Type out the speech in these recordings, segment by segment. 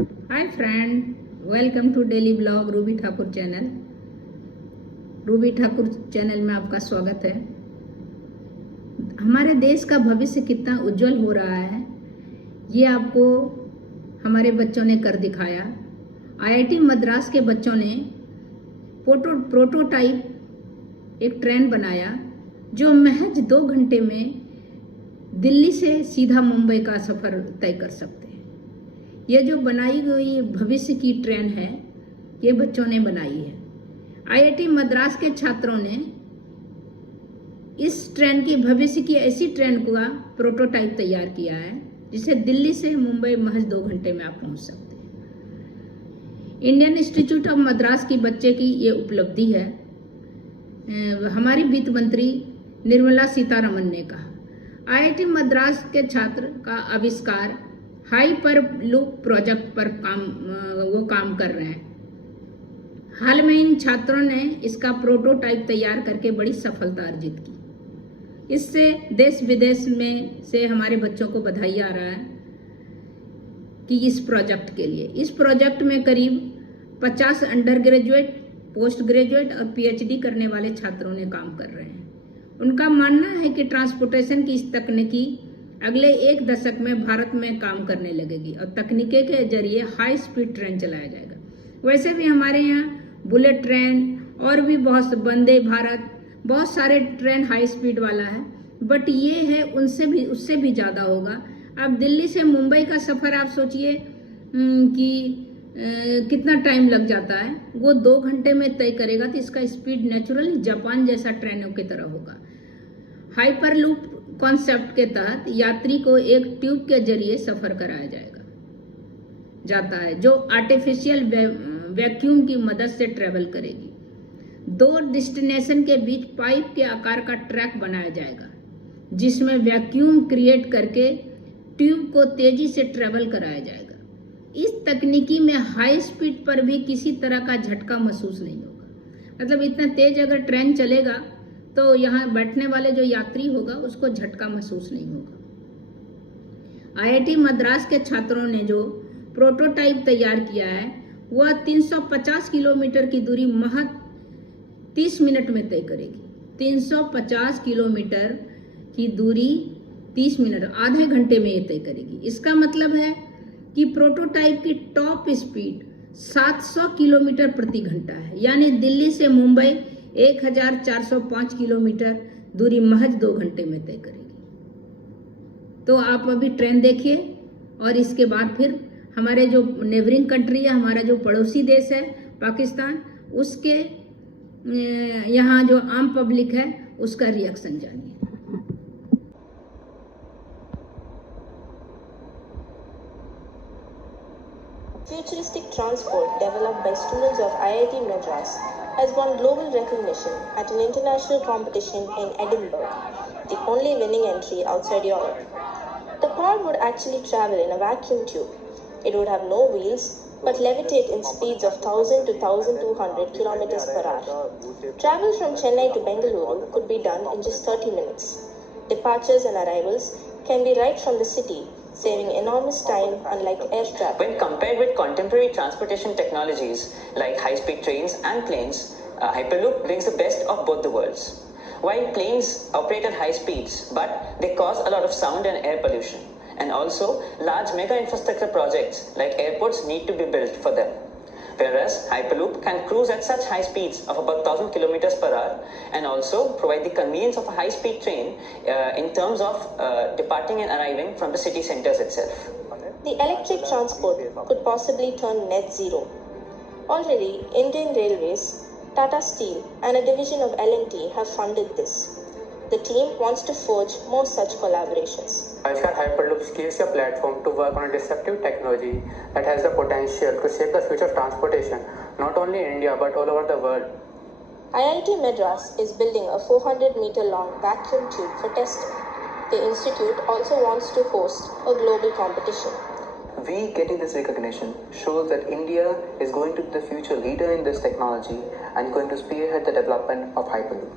Hi friend, welcome to daily blog Ruby Thakur channel. Ruby Thakur channel में आपका स्वागत है। हमारे देश का भविष्य कितना उज्जवल हो रहा है ये आपको हमारे बच्चों ने कर दिखाया। आईआईटी मद्रास के बच्चों ने प्रोटोटाइप एक ट्रेन बनाया जो महज 2 घंटे में दिल्ली से सीधा मुंबई का सफ़र तय कर सकते हैं। ये जो बनाई गई भविष्य की ट्रेन है ये बच्चों ने बनाई है। आईआईटी मद्रास के छात्रों ने इस ट्रेन की भविष्य की ऐसी ट्रेन का प्रोटोटाइप तैयार किया है जिसे दिल्ली से मुंबई महज 2 घंटे में आप पहुंच सकते हैं। इंडियन इंस्टीट्यूट ऑफ मद्रास की बच्चे की ये उपलब्धि है। हमारी वित्त मंत्री निर्मला सीतारमन ने कहा आईआईटी मद्रास के छात्र का आविष्कार हाइपर लूप प्रोजेक्ट पर काम कर रहे हैं। हाल में इन छात्रों ने इसका प्रोटोटाइप तैयार करके बड़ी सफलता अर्जित की। इससे देश विदेश में से हमारे बच्चों को बधाई आ रहा है कि इस प्रोजेक्ट के लिए। इस प्रोजेक्ट में करीब 50 अंडर ग्रेजुएट, पोस्ट ग्रेजुएट और पीएचडी करने वाले छात्रों ने काम कर रहे हैं। उनका मानना है कि ट्रांसपोर्टेशन की इस तकनीकी अगले 1 दशक में भारत में काम करने लगेगी और तकनीके के जरिए हाई स्पीड ट्रेन चलाया जाएगा। वैसे भी हमारे यहाँ बुलेट ट्रेन और भी बहुत वंदे भारत, बहुत सारे ट्रेन हाई स्पीड वाला है, बट ये है उससे भी ज़्यादा होगा। अब दिल्ली से मुंबई का सफ़र आप सोचिए कि कितना टाइम लग जाता है। वो 2 घंटे में तय करेगा तो इसका स्पीड नेचुरली जापान जैसा ट्रेनों की तरह होगा। हाइपरलूप कॉन्सेप्ट के तहत यात्री को एक ट्यूब के जरिए सफर कराया जाता है जो आर्टिफिशियल वैक्यूम की मदद से ट्रेवल करेगी। 2 डेस्टिनेशन के बीच पाइप के आकार का ट्रैक बनाया जाएगा जिसमें वैक्यूम क्रिएट करके ट्यूब को तेजी से ट्रेवल कराया जाएगा। इस तकनीकी में हाई स्पीड पर भी किसी तरह का झटका महसूस नहीं होगा। मतलब इतना तेज अगर ट्रेन चलेगा तो यहाँ बैठने वाले जो यात्री होगा उसको झटका महसूस नहीं होगा। आईआईटी मद्रास के छात्रों ने जो प्रोटोटाइप तैयार किया है वह 350 किलोमीटर की दूरी महज 30 मिनट में तय करेगी। 350 किलोमीटर की दूरी 30 मिनट, आधे घंटे में ये तय करेगी। इसका मतलब है कि प्रोटोटाइप की टॉप स्पीड 700 किलोमीटर प्रति घंटा है, यानी दिल्ली से मुंबई 1405 किलोमीटर दूरी महज 2 घंटे में तय करेगी। तो आप अभी ट्रेन देखिए और इसके बाद फिर हमारे जो नेबरिंग कंट्री है, हमारा जो पड़ोसी देश है पाकिस्तान, उसके यहाँ जो आम पब्लिक है उसका रिएक्शन जानिए। Futuristic transport developed by students of IIT Madras has won global recognition at an international competition in Edinburgh, the only winning entry outside Europe. The pod would actually travel in a vacuum tube. It would have no wheels but levitate in speeds of 1000 to 1200 kilometers per hour. Travel from Chennai to Bengaluru could be done in just 30 minutes. Departures and arrivals can be right from the city, saving enormous time unlike air travel. When compared with contemporary transportation technologies like high-speed trains and planes, Hyperloop brings the best of both the worlds. While planes operate at high speeds, but they cause a lot of sound and air pollution. And also, large mega infrastructure projects like airports need to be built for them. Whereas Hyperloop can cruise at such high speeds of about 1000 kilometers per hour and also provide the convenience of a high-speed train in terms of departing and arriving from the city centers itself. The electric transport could possibly turn net zero. Already, Indian Railways, Tata Steel and a division of L&T have funded this. The team wants to forge more such collaborations. Aviskar Hyperloop scales a platform to work on a disruptive technology that has the potential to shape the future of transportation, not only in India but all over the world. IIT Madras is building a 400-meter long vacuum tube for testing. The institute also wants to host a global competition. We getting this recognition shows that India is going to be the future leader in this technology and going to spearhead the development of Hyperloop.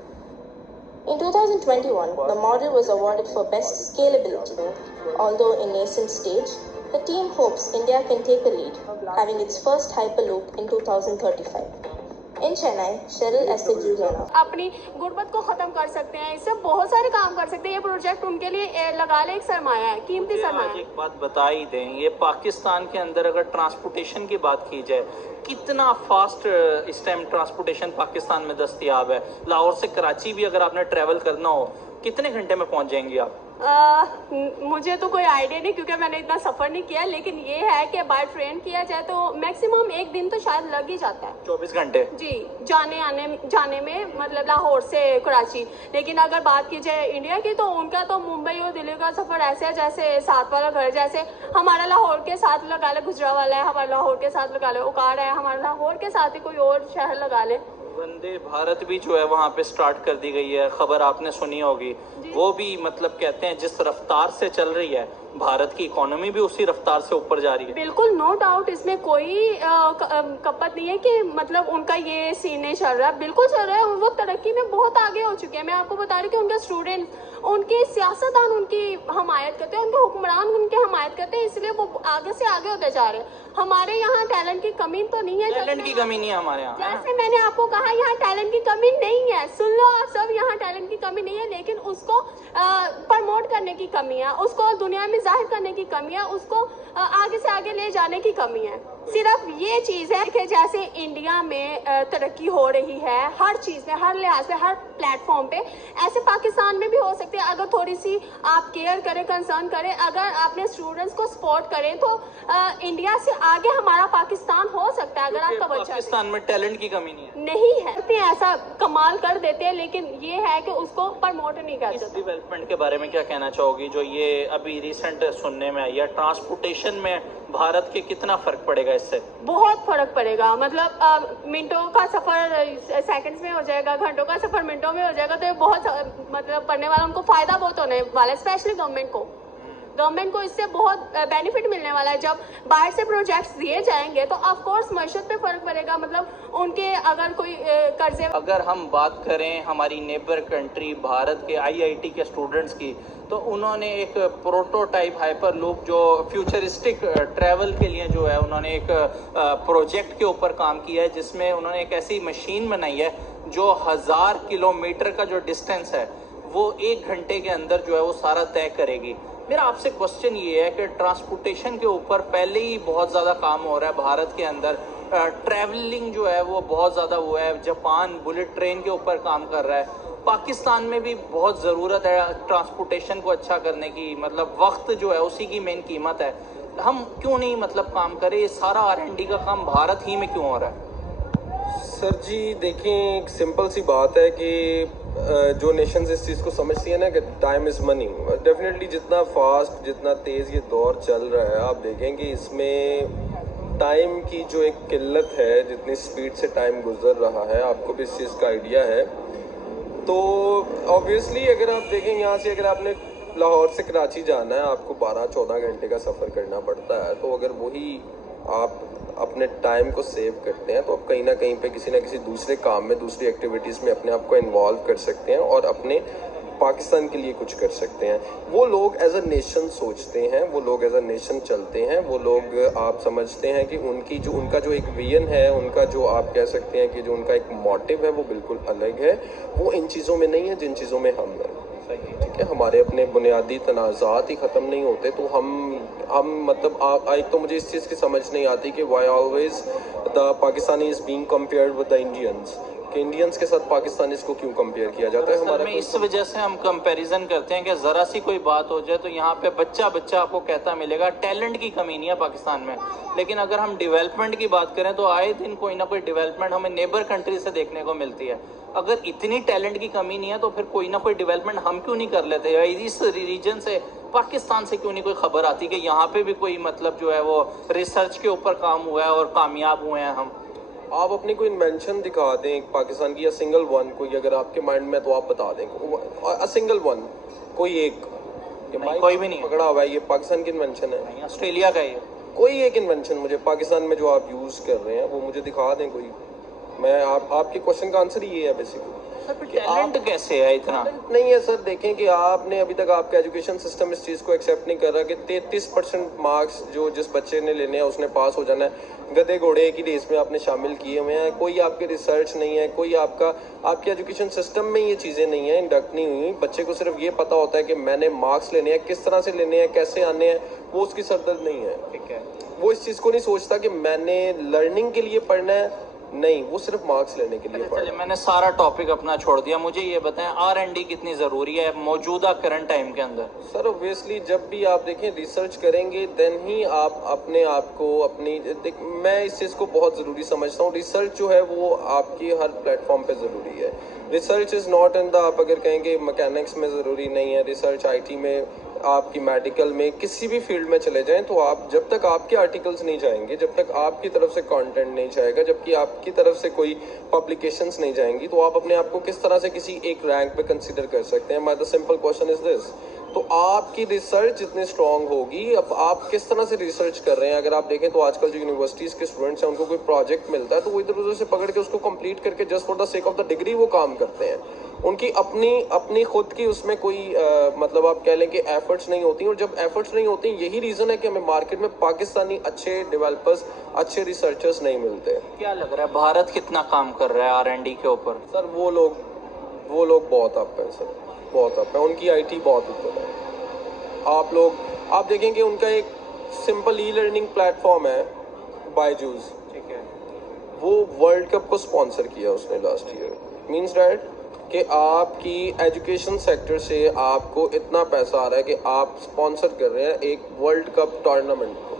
In 2021, the model was awarded for best scalability. Although in nascent stage, The team hopes India can take a lead, having its first Hyperloop in 2035. In Chennai, Cheryl Esther Juliana. अपनी गुर्बत को ख़त्म कर सकते हैं, इससे बहुत सारे काम कर सकते हैं। ये प्रोजेक्ट उनके लिए लगा ले एक सरमाया है, कीमती सरमाया। आज एक बात बता ही दें, ये पाकिस्तान के अंदर अगर ट्रांसपोर्टेशन की बात की जाए, कितना फास्ट इस टाइम ट्रांसपोर्टेशन पाकिस्तान में दस्तयाब है। लाहौर से कराची भी अगर आपने ट्रैवल करना हो, कितने घंटे में पहुंच जाएंगे आप? मुझे तो कोई आइडिया नहीं, क्योंकि मैंने इतना सफ़र नहीं किया, लेकिन ये है कि बाय ट्रेन किया जाए तो मैक्सिमम एक दिन तो शायद लग ही जाता है। 24 घंटे जी, जाने में, मतलब लाहौर से कराची। लेकिन अगर बात की जाए इंडिया की, तो उनका तो मुंबई और दिल्ली का सफ़र ऐसे है जैसे साथ वाला घर। जैसे हमारा लाहौर के साथ लगा ले गुजरावाला है, हमारा लाहौर के साथ लगा ले उकार है, हमारा लाहौर के साथ ही कोई और शहर लगा ले। वंदे भारत भी जो है वहाँ पे स्टार्ट कर दी गई है, खबर आपने सुनी होगी। वो भी मतलब कहते हैं जिस रफ्तार से चल रही है, भारत की इकोनॉमी भी उसी रफ्तार से ऊपर जा रही है। बिल्कुल, नो डाउट, इसमें कोई कपट नहीं है कि मतलब उनका ये सीन नहीं चल रहा है। बिल्कुल चल रहा है, वो तरक्की में बहुत आगे हो चुके हैं। मैं आपको बता रही हूँ कि उनके स्टूडेंट्स, उनके सियासतदान उनकी हमायत करते हैं, उनके हुक्मरान उनके हमायत करते हैं, इसलिए वो आगे से आगे होते जा रहे हैं। हमारे यहाँ टैलेंट की कमी तो नहीं है, टैलेंट की कमी नहीं है हमारे यहाँ। जैसे मैंने आपको कहा, यहाँ टैलेंट की कमी नहीं है। सुन लो आप सब, यहाँ टैलेंट की कमी नहीं है, लेकिन उसको प्रमोट करने की कमी है, उसको दुनिया में जाहिर करने की कमी है, उसको आगे से आगे ले जाने की कमी है। सिर्फ ये चीज़ है कि जैसे इंडिया में तरक्की हो रही है हर चीज़ में, हर लिहाज से, हर प्लेटफॉर्म पे, ऐसे पाकिस्तान में भी हो सकती है। अगर थोड़ी सी आप केयर करें, कंसर्न करें, अगर आपने स्टूडेंट्स को सपोर्ट करें, तो इंडिया से आगे हमारा पाकिस्तान हो सकता है। अगर आपका बच्चा, पाकिस्तान में टैलेंट की कमी नहीं है, ऐसा कमाल कर देते हैं, लेकिन ये है कि उसको प्रमोट नहीं कर सकते। डेवलपमेंट के बारे में क्या कहना चाहोगी, जो ये अभी रिसेंट सुनने में आई है, ट्रांसपोर्टेशन में भारत के कितना फर्क पड़ेगा इससे? बहुत फर्क पड़ेगा। मतलब मिनटों का सफर सेकंड्स में हो जाएगा, घंटों का सफर मिनटों में हो जाएगा। तो ये बहुत मतलब पढ़ने वाला, उनको फायदा बहुत होने वाला है, स्पेशली गवर्नमेंट को इससे बहुत बेनिफिट मिलने वाला है। जब बाहर से प्रोजेक्ट्स दिए जाएंगे तो ऑफ कोर्स मईशत पे फर्क पड़ेगा। मतलब उनके अगर कोई कर्जे, अगर हम बात करें हमारी नेबर कंट्री भारत के IIT के स्टूडेंट्स की, तो उन्होंने एक प्रोटोटाइप हाइपरलूप जो फ्यूचरिस्टिक ट्रैवल के लिए जो है, उन्होंने एक प्रोजेक्ट के ऊपर काम किया है, जिसमें उन्होंने एक ऐसी मशीन बनाई है जो 1000 किलोमीटर का जो डिस्टेंस है वो 1 घंटे के अंदर जो है वो सारा तय करेगी। मेरा आपसे क्वेश्चन ये है कि ट्रांसपोर्टेशन के ऊपर पहले ही बहुत ज़्यादा काम हो रहा है भारत के अंदर, ट्रैवलिंग जो है वो बहुत ज़्यादा हुआ है। जापान बुलेट ट्रेन के ऊपर काम कर रहा है, पाकिस्तान में भी बहुत ज़रूरत है ट्रांसपोर्टेशन को अच्छा करने की। मतलब वक्त जो है उसी की मेन कीमत है। हम क्यों नहीं मतलब काम करें, ये सारा R&D का काम भारत ही में क्यों हो रहा है? सर जी देखें, एक सिंपल सी बात है कि जो नेशंस इस चीज़ को समझती है ना कि टाइम इज़ मनी, डेफिनेटली जितना फास्ट, जितना तेज़ ये दौर चल रहा है, आप देखें कि इसमें टाइम की जो एक किल्लत है, जितनी स्पीड से टाइम गुजर रहा है, आपको भी इस चीज़ का आइडिया है। तो ऑब्वियसली अगर आप देखें, यहाँ से अगर आपने लाहौर से कराची जाना है, आपको 12-14 घंटे का सफ़र करना पड़ता है। तो अगर वही आप अपने टाइम को सेव करते हैं, तो आप कहीं ना कहीं पे किसी ना किसी दूसरे काम में, दूसरी एक्टिविटीज़ में अपने आप को इन्वॉल्व कर सकते हैं और अपने पाकिस्तान के लिए कुछ कर सकते हैं। वो लोग एज अ नेशन सोचते हैं, वो लोग एज अ नेशन चलते हैं, वो लोग आप समझते हैं कि उनका जो एक विजन है, उनका जो आप कह सकते हैं कि जो उनका एक मोटिव है, वो बिल्कुल अलग है। वो इन चीज़ों में नहीं है जिन चीज़ों में हम हैं। ठीक है, हमारे अपने बुनियादी तनाज़ात ही ख़त्म नहीं होते, तो हम मतलब एक तो मुझे इस चीज़ की समझ नहीं आती कि why always the Pakistani is being compared with the Indians, कि इंडियंस के साथ पाकिस्तानीज़ को क्यों कंपेयर किया जाता है? हमारे इस वजह से हम कंपैरिजन करते हैं कि ज़रा सी कोई बात हो जाए तो यहाँ पे बच्चा आपको कहता मिलेगा। टैलेंट की कमी नहीं है पाकिस्तान में, लेकिन अगर हम डेवलपमेंट की बात करें तो आए दिन कोई ना कोई डेवलपमेंट हमें नेबर कंट्री से देखने को मिलती है। अगर इतनी टैलेंट की कमी नहीं है तो फिर कोई ना कोई डेवलपमेंट हम क्यों नहीं कर लेते? इस रीजन से पाकिस्तान से क्यों नहीं कोई खबर आती कि यहाँ पे भी कोई मतलब जो है वो रिसर्च के ऊपर काम हुआ है और कामयाब हुए हैं हम? आप अपनी कोई इन्वेंशन दिखा दें पाकिस्तान की, या सिंगल वन कोई अगर आपके माइंड में, तो आप बता दें सिंगल वन कोई एक। कोई भी नहीं पकड़ा हुआ है, ये पाकिस्तान की इन्वेंशन है, ऑस्ट्रेलिया का ही कोई एक इन्वेंशन मुझे पाकिस्तान में जो आप यूज़ कर रहे हैं वो मुझे दिखा दें कोई। मैं आपके क्वेश्चन का आंसर ये है बेसिकली। टैलेंट कैसे है इतना? नहीं है सर, देखें कि आपने अभी तक आपका एजुकेशन सिस्टम इस चीज़ को एक्सेप्ट नहीं कर रहा कि 33% मार्क्स जो जिस बच्चे ने लेने हैं उसने पास हो जाना है। गधे घोड़े की रेस में आपने शामिल किए हुए हैं, कोई आपकी रिसर्च नहीं है, कोई आपके एजुकेशन सिस्टम में ये चीज़ें नहीं है, इंडक्ट नहीं हुई। बच्चे को सिर्फ ये पता होता है कि मैंने मार्क्स लेने हैं, किस तरह से लेने हैं, कैसे आने हैं, वो उसकी सरदर्द नहीं है। ठीक है, वो इस चीज़ को नहीं सोचता कि मैंने लर्निंग के लिए पढ़ना है, नहीं, वो सिर्फ मार्क्स लेने के लिए चलिए मैंने सारा टॉपिक अपना छोड़ दिया, मुझे ये बताएं R&D कितनी ज़रूरी है मौजूदा करंट टाइम के अंदर? सर ऑब्वियसली जब भी आप देखें रिसर्च करेंगे देन ही आप अपने आप को मैं इस चीज़ को बहुत ज़रूरी समझता हूँ। रिसर्च जो है वो आपकी हर प्लेटफॉर्म पे ज़रूरी है। Research is not in the, आप अगर कहेंगे मैकेनिक्स में ज़रूरी नहीं है रिसर्च, IT में, आपकी मेडिकल में, किसी भी फील्ड में चले जाएं तो आप जब तक आपके आर्टिकल्स नहीं जाएंगे, जब तक आपकी तरफ से कंटेंट नहीं जाएगा, जबकि आपकी तरफ से कोई पब्लिकेशंस नहीं जाएंगी, तो आप अपने आप को किस तरह से किसी एक रैंक पे कंसीडर कर सकते हैं? My the simple question is this. तो आपकी रिसर्च जितनी स्ट्रांग होगी, अब आप किस तरह से रिसर्च कर रहे हैं। अगर आप देखें तो आजकल जो यूनिवर्सिटीज़ के स्टूडेंट्स हैं उनको कोई प्रोजेक्ट मिलता है तो वो इधर उधर से पकड़ के उसको कंप्लीट करके just for the sake of the degree वो काम करते हैं। उनकी अपनी खुद की उसमें कोई मतलब आप कह लें कि एफर्ट्स नहीं होती, और जब एफर्ट्स नहीं होती यही रीज़न है कि हमें मार्केट में पाकिस्तानी अच्छे डेवलपर्स, अच्छे रिसर्चर्स नहीं मिलते। क्या लग रहा है भारत कितना काम कर रहा है R&D के ऊपर? सर वो लोग बहुत अप है सर, बहुत अप है, उनकी IT बहुत ऊपर है। आप देखेंगे उनका एक सिंपल लर्निंग प्लेटफॉर्म है बायजूस, ठीक है, वो वर्ल्ड कप को स्पॉन्सर किया उसने लास्ट ईयर। मीन्स डैट कि आपकी एजुकेशन सेक्टर से आपको इतना पैसा आ रहा है कि आप स्पॉन्सर कर रहे हैं एक वर्ल्ड कप टूर्नामेंट को।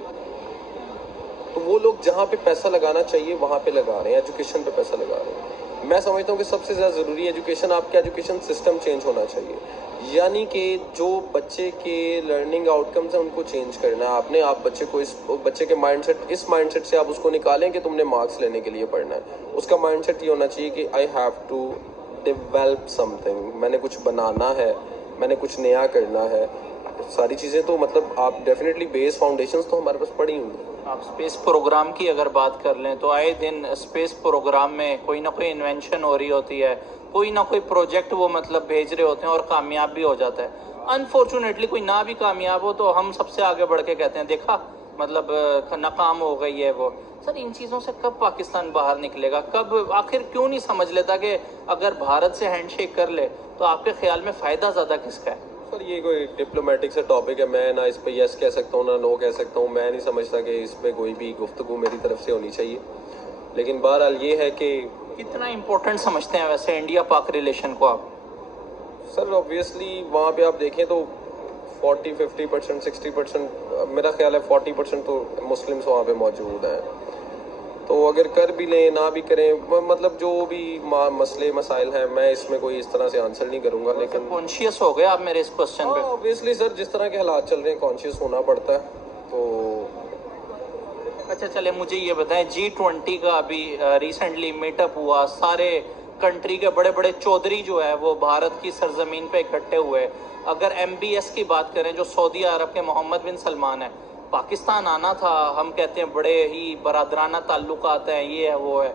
तो वो लोग जहाँ पे पैसा लगाना चाहिए वहाँ पे लगा रहे हैं, एजुकेशन पे पैसा लगा रहे हैं। मैं समझता हूँ कि सबसे ज़्यादा ज़रूरी एजुकेशन, आपका एजुकेशन सिस्टम चेंज होना चाहिए, यानी कि जो बच्चे के लर्निंग आउटकम्स हैं उनको चेंज करना है आपने। आप बच्चे के इस माइंडसेट से आप उसको निकालें कि तुमने मार्क्स लेने के लिए पढ़ना है। उसका माइंडसेट ये होना चाहिए कि I have to develop something, मैंने कुछ बनाना है, मैंने कुछ नया करना है। सारी चीज़ें तो मतलब आप डेफिनेटली बेस फाउंडेशंस तो हमारे पास पड़ी हुई। आप स्पेस प्रोग्राम की अगर बात कर लें तो आए दिन स्पेस प्रोग्राम में कोई ना कोई इन्वेंशन हो रही होती है, कोई ना कोई प्रोजेक्ट वो मतलब भेज रहे होते हैं और कामयाब भी हो जाता है। अनफॉर्चुनेटली कोई ना भी कामयाब हो तो हम सबसे आगे बढ़ के कहते हैं देखा मतलब नाकाम हो गई है वो। सर इन चीज़ों से कब पाकिस्तान बाहर निकलेगा? कब आखिर क्यों नहीं समझ लेता कि अगर भारत से हैंडशेक कर ले तो आपके ख्याल में फ़ायदा ज़्यादा किसका है? सर ये कोई डिप्लोमेटिक से टॉपिक है, मैं ना इस पे यस कह सकता हूँ ना नो कह सकता हूँ। मैं नहीं समझता कि इस पे कोई भी गुफ्तगू मेरी तरफ से होनी चाहिए, लेकिन बहरहाल ये है कि कितना इम्पोर्टेंट समझते हैं वैसे इंडिया पाक रिलेशन को आप? सर ऑब्वियसली वहाँ पे आप देखें तो 40-50% 60% मेरा ख्याल है 40% तो मुस्लिम्स वहाँ पे मौजूद हैं। तो अगर कर भी लें ना भी करें, मतलब जो भी मसले मसाइल हैं, मैं इसमें कोई इस तरह से आंसर नहीं करूँगा। लेकिन कॉन्शियस हो गए आप मेरे इस क्वेश्चन पे? ऑब्वियसली सर जिस तरह के हालात चल रहे हैं कॉन्शियस होना पड़ता है। तो अच्छा चले मुझे ये बताएं, G20 का अभी रिसेंटली मीटअप हुआ, सारे कंट्री के बड़े बड़े चौधरी जो है वो भारत की सरजमीन पे इकट्ठे हुए। अगर MBS की बात करें जो सऊदी अरब के मोहम्मद बिन सलमान है, पाकिस्तान आना था, हम कहते हैं बड़े ही बरादराना ताल्लुकात हैं, ये है वो है।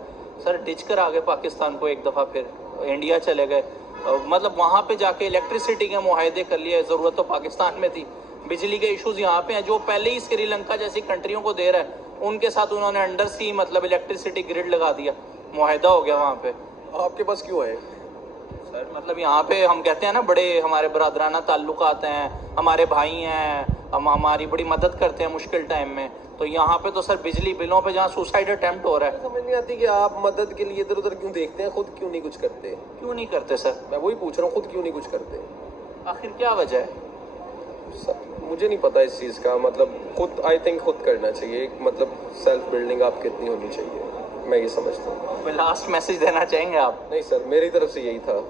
सर डिच कर आ गए पाकिस्तान को एक दफ़ा, फिर इंडिया चले गए। मतलब वहाँ पे जाके इलेक्ट्रिसिटी के मुआहदे कर लिए, ज़रूरत तो पाकिस्तान में थी। बिजली के इश्यूज़ यहाँ पे हैं जो पहले ही श्रीलंका जैसी कंट्रियों को दे रहा है, उनके साथ उन्होंने अंडर सी मतलब इलेक्ट्रिसिटी ग्रिड लगा दिया, मुआहदा हो गया वहाँ पे। आपके पास क्यों है सर? मतलब यहाँ पे हम कहते हैं ना बड़े हमारे बरादराना ताल्लुकात हैं, हमारे भाई हैं, हम हमारी बड़ी मदद करते हैं मुश्किल टाइम में। तो यहाँ पे तो सर बिजली बिलों पे जहाँ सुसाइड अटेम्प्ट हो रहा है, समझ नहीं आती कि आप मदद के लिए इधर उधर क्यों देखते हैं, खुद क्यों नहीं कुछ करते? क्यों नहीं करते सर? मैं वही पूछ रहा हूँ, खुद क्यों नहीं कुछ करते? आखिर क्या वजह है? मुझे नहीं पता इस चीज़ का, मतलब खुद आई थिंक खुद करना चाहिए। मतलब सेल्फ बिल्डिंग आप कितनी होनी चाहिए, मैं ये समझता हूँ। लास्ट मैसेज देना चाहेंगे आप? नहीं सर, मेरी तरफ से यही था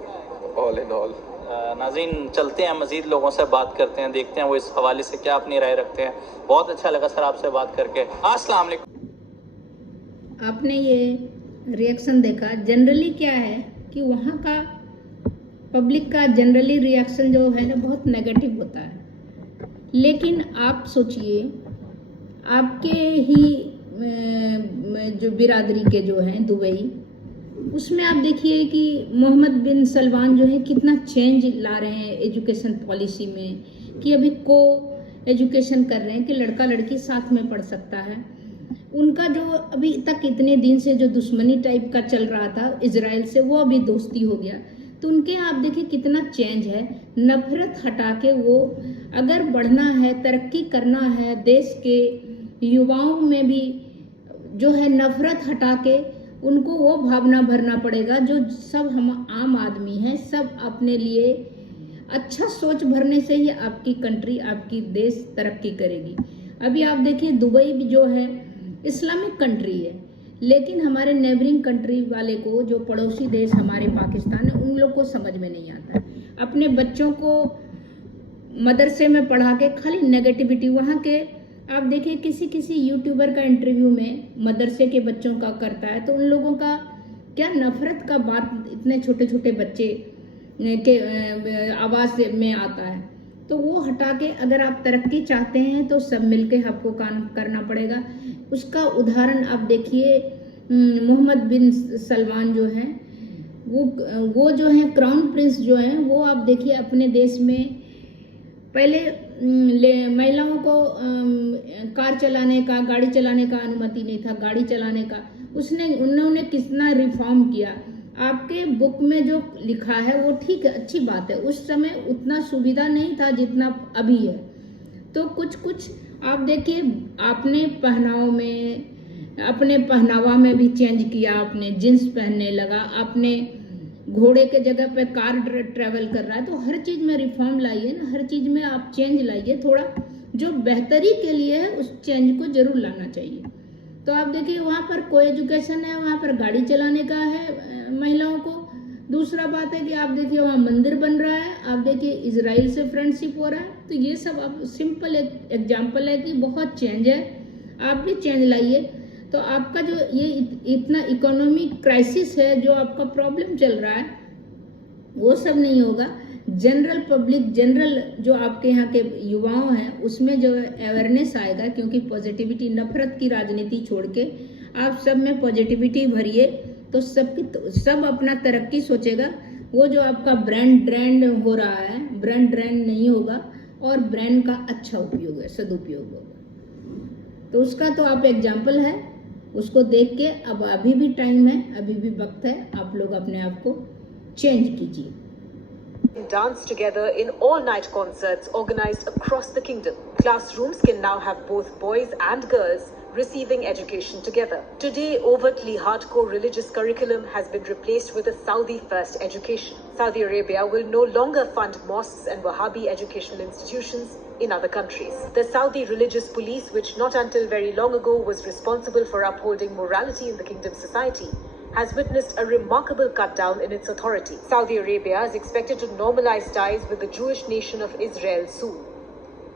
ऑल इन ऑल। नाज़रीन चलते हैं, मज़ीद लोगों से बात करते हैं, देखते हैं वो इस हवाले से क्या अपनी राय रखते हैं। बहुत अच्छा लगा सर आपसे बात करके। अस्सलाम वालेकुम। आपने ये रिएक्शन देखा, जनरली क्या है कि वहाँ का पब्लिक का जनरली रिएक्शन जो है ना बहुत नेगेटिव होता है। लेकिन आप सोचिए आपके ही जो बिरादरी के जो हैं दुबई, उसमें आप देखिए कि मोहम्मद बिन सलमान जो है कितना चेंज ला रहे हैं एजुकेशन पॉलिसी में, कि अभी को एजुकेशन कर रहे हैं कि लड़का लड़की साथ में पढ़ सकता है। उनका जो अभी तक इतने दिन से जो दुश्मनी टाइप का चल रहा था इजराइल से, वो अभी दोस्ती हो गया। तो उनके आप देखिए कितना चेंज है, नफरत हटा के वो अगर बढ़ना है, तरक्की करना है, देश के युवाओं में भी जो है नफरत हटा के उनको वो भावना भरना पड़ेगा जो सब हम आम आदमी हैं, सब अपने लिए अच्छा सोच भरने से ही आपकी कंट्री, आपकी देश तरक्की करेगी। अभी आप देखिए दुबई भी जो है इस्लामिक कंट्री है, लेकिन हमारे नेबरिंग कंट्री वाले को, जो पड़ोसी देश हमारे पाकिस्तान है, उन लोग को समझ में नहीं आता है। अपने बच्चों को मदरसे में पढ़ा के खाली नेगेटिविटी, वहाँ के आप देखिए किसी यूट्यूबर का इंटरव्यू में मदरसे के बच्चों का करता है, तो उन लोगों का क्या नफरत का बात इतने छोटे छोटे बच्चे के आवाज़ में आता है। तो वो हटा के अगर आप तरक्की चाहते हैं तो सब मिलके आपको काम करना पड़ेगा। उसका उदाहरण आप देखिए, मोहम्मद बिन सलमान जो है वो जो है क्राउन प्रिंस जो है, वो आप देखिए अपने देश में पहले महिलाओं को कार चलाने का, गाड़ी चलाने का अनुमति नहीं था, गाड़ी चलाने का उन्होंने कितना रिफॉर्म किया। आपके बुक में जो लिखा है वो ठीक है, अच्छी बात है, उस समय उतना सुविधा नहीं था जितना अभी है। तो कुछ आप देखिए आपने पहनाव में, अपने पहनावा में भी चेंज किया, आपने जींस पहनने लगा, आपने घोड़े के जगह पे कार ट्रेवल कर रहा है। तो हर चीज में रिफॉर्म लाइए ना, हर चीज में आप चेंज लाइए, थोड़ा जो बेहतरी के लिए है उस चेंज को जरूर लाना चाहिए। तो आप देखिए वहाँ पर को एजुकेशन है, वहाँ पर गाड़ी चलाने का है महिलाओं को। दूसरा बात है कि आप देखिए वहाँ मंदिर बन रहा है, आप देखिए इजराइल से फ्रेंडशिप हो रहा है। तो ये सब आप सिंपल एक एग्जाम्पल है कि बहुत चेंज है, आप भी चेंज लाइए। तो आपका जो ये इतना इकोनॉमिक क्राइसिस है, जो आपका प्रॉब्लम चल रहा है, वो सब नहीं होगा। जनरल पब्लिक, जनरल जो आपके यहाँ के युवाओं हैं, उसमें जो अवेयरनेस आएगा, क्योंकि पॉजिटिविटी, नफरत की राजनीति छोड़ के आप सब में पॉजिटिविटी भरिए, तो सब अपना तरक्की सोचेगा। वो जो आपका ब्रांड हो रहा है, ब्रांड नहीं होगा, और ब्रांड का अच्छा उपयोग है, सदुपयोग होगा। तो उसका तो आप एग्जाम्पल है, उसको देख के अब अभी भी टाइम है, अभी भी वक्त है, आप लोग अपने आप को चेंज कीजिए। Dance together in all-night concerts organized across the kingdom. Classrooms can now have both boys and girls receiving education together. Today, overtly hardcore religious curriculum has been replaced with a Saudi-first education. Saudi Arabia will no longer fund mosques and Wahhabi educational institutions in other countries. The Saudi religious police, which not until very long ago was responsible for upholding morality in the kingdom's society, has witnessed a remarkable cut down in its authority. Saudi Arabia is expected to normalize ties with the Jewish nation of Israel soon.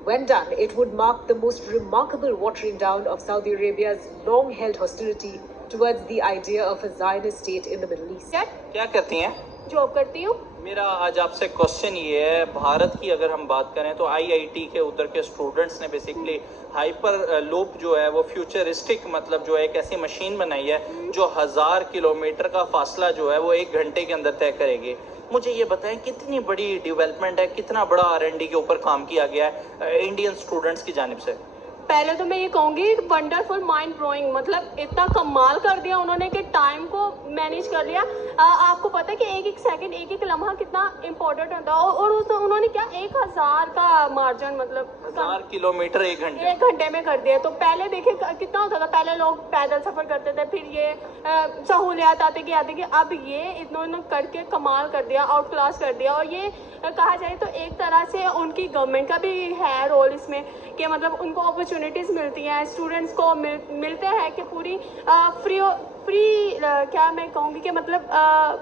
When done, it would mark the most remarkable watering down of Saudi Arabia's long-held hostility towards the idea of a Zionist state in the Middle East. क्या करती हैं? Job करती हूँ। मेरा आज आपसे question ये है, भारत की अगर हम बात करें तो आईआईटी के उधर के स्टूडेंट्स ने बेसिकली हाइपर लूप जो है वो फ्यूचरिस्टिक, मतलब जो है एक ऐसी मशीन बनाई है जो 1000 किलोमीटर का फासला जो है वो 1 घंटे के अंदर तय करेगी। मुझे ये बताएं कितनी बड़ी डेवलपमेंट है, कितना बड़ा R&D के ऊपर काम किया गया है इंडियन स्टूडेंट्स की जानिब से। पहले तो मैं ये कहूँगी वंडरफुल, माइंड ब्लोइंग, मतलब इतना कमाल कर दिया उन्होंने कि टाइम को मैनेज कर लिया। आपको पता है कि एक सेकंड, एक लम्हा कितना इम्पोर्टेंट होता है, और उन्होंने क्या 1000 का मार्जिन, मतलब 1000 किलोमीटर 1 घंटे में कर दिया। तो पहले देखिए कितना होता था, पहले लोग पैदल सफर करते थे, फिर ये सहूलियात आते कि अब ये इन्होंने करके कमाल कर दिया, आउट क्लास कर दिया। और ये कहा जाए तो एक तरह से उनकी गवर्नमेंट का भी है रोल इसमें, कि मतलब उनको अपॉर्चुनिटीज़ मिलती हैं, स्टूडेंट्स को मिलते हैं कि पूरी फ्री क्या मैं कहूँगी कि मतलब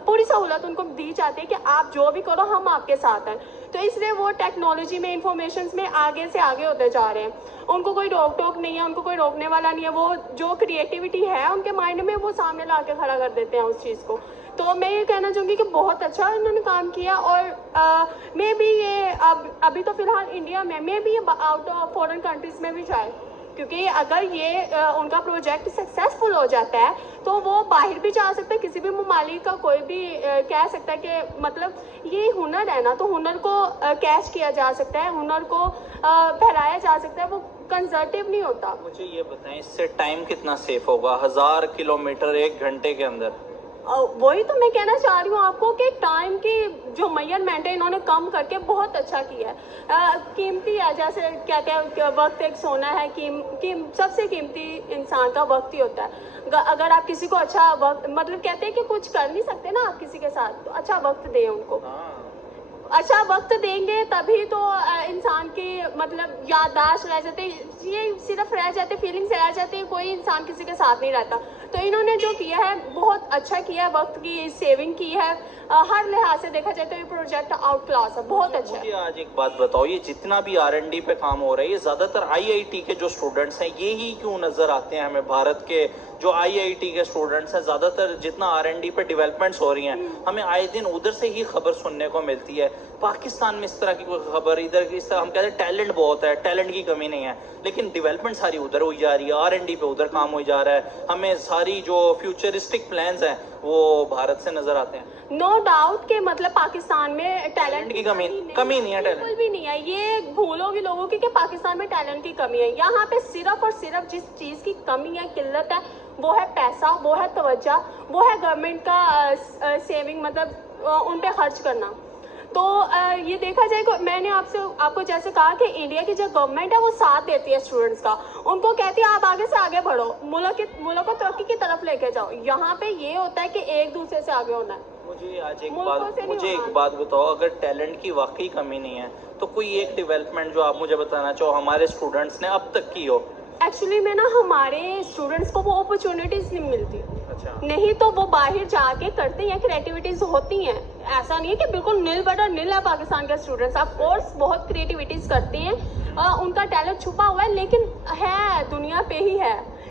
पूरी सहूलत उनको दी जाती है कि आप जो भी करो हम आपके साथ हैं। तो इसलिए वो टेक्नोलॉजी में, इंफॉर्मेशन में आगे से आगे होते जा रहे हैं। उनको कोई रोक टोक नहीं है, उनको कोई रोकने वाला नहीं है। वो जो क्रिएटिविटी है उनके माइंड में, वो सामने ला के खड़ा कर देते हैं उस चीज़ को। तो मैं ये कहना चाहूँगी कि बहुत अच्छा इन्होंने काम किया। और मे बी ये अभी तो फिलहाल इंडिया में, मे बी ये आउट ऑफ फॉरेन कंट्रीज में भी जाए, क्योंकि अगर ये उनका प्रोजेक्ट सक्सेसफुल हो जाता है तो वो बाहर भी जा सकते हैं, किसी भी ममालिक का कोई भी कह सकता है कि मतलब ये हुनर है ना, तो हुनर को कैच किया जा सकता है, हुनर को फहराया जा सकता है, वो कंजर्वेटिव नहीं होता। मुझे ये बताएं, इससे टाइम कितना सेफ होगा 1000 किलोमीटर 1 घंटे के अंदर? वही तो मैं कहना चाह रही हूँ आपको कि टाइम की जो मेजरमेंट है इन्होंने कम करके बहुत अच्छा किया है। कीमती है, जैसे कहते हैं वक्त एक सोना है, सबसे कीमती इंसान का वक्त ही होता है। अगर आप किसी को अच्छा वक्त, मतलब कहते हैं कि कुछ कर नहीं सकते ना आप किसी के साथ, तो अच्छा वक्त दें उनको। अच्छा वक्त देंगे तभी तो इंसान की मतलब याददाश्त रह जाती, ये सिर्फ रह जाते, फीलिंग्स रह जाती है, कोई इंसान किसी के साथ नहीं रहता। तो इन्होंने जो किया है बहुत अच्छा किया है, वक्त की सेविंग की है, हर लिहाज से देखा जाए तो ये प्रोजेक्ट आउट क्लास है, बहुत अच्छा है। मुझे आज एक बात बताओ, ये जितना भी R&D पे काम हो रहा है, ये ज्यादातर IIT के जो स्टूडेंट्स हैं ये ही क्यों नजर आते हैं हमें? भारत के जो IIT के स्टूडेंट्स हैं, ज्यादातर जितना R&D पे डेवलपमेंट्स हो रही हैं हमें आए दिन उधर से ही खबर सुनने को मिलती है। पाकिस्तान में इस तरह की कोई खबर, इधर इस तरह हम कहते हैं टैलेंट बहुत है, टैलेंट की कमी नहीं है, लेकिन डेवलपमेंट सारी उधर हुई जा रही है, R&D पे उधर काम हो जा रहा है, हमें सारी जो फ्यूचरिस्टिक प्लान्स हैं वो भारत से नजर आते हैं। नो डाउट के मतलब पाकिस्तान में टैलेंट की कमी नहीं है, बिल्कुल भी नहीं है, ये भूलोगे लोगों की कि पाकिस्तान में टैलेंट की कमी है। यहाँ पे सिर्फ और सिर्फ जिस चीज़ की कमी है, किल्लत है, वो है पैसा, वो है तवज्जो, वो है गवर्नमेंट का सेविंग, मतलब उन पे खर्च करना। तो ये देखा जाए, मैंने आपको जैसे कहा कि इंडिया की जो गवर्नमेंट है वो साथ देती है स्टूडेंट्स का, उनको कहती है आप आगे से आगे बढ़ो, मुल्क को तरक्की की तरफ लेके जाओ। यहाँ पे ये होता है कि एक दूसरे से आगे होना है। मुझे एक बात बताओ, अगर टैलेंट की वाकई कमी नहीं है तो कोई एक डेवलपमेंट जो आप मुझे बताना चाहो हमारे स्टूडेंट्स ने अब तक की हो? एक्चुअली में ना हमारे स्टूडेंट्स को वो अपॉर्चुनिटीज नहीं मिलती। अच्छा। नहीं तो वो बाहर जाके करते हैं, क्रिएटिविटीज होती हैं, ऐसा नहीं है कि बिल्कुल नील बटा नील है पाकिस्तान के स्टूडेंट्स, ऑफ कोर्स बहुत क्रिएटिविटीज करते हैं, उनका टैलेंट छुपा हुआ है, लेकिन है दुनिया पे ही है।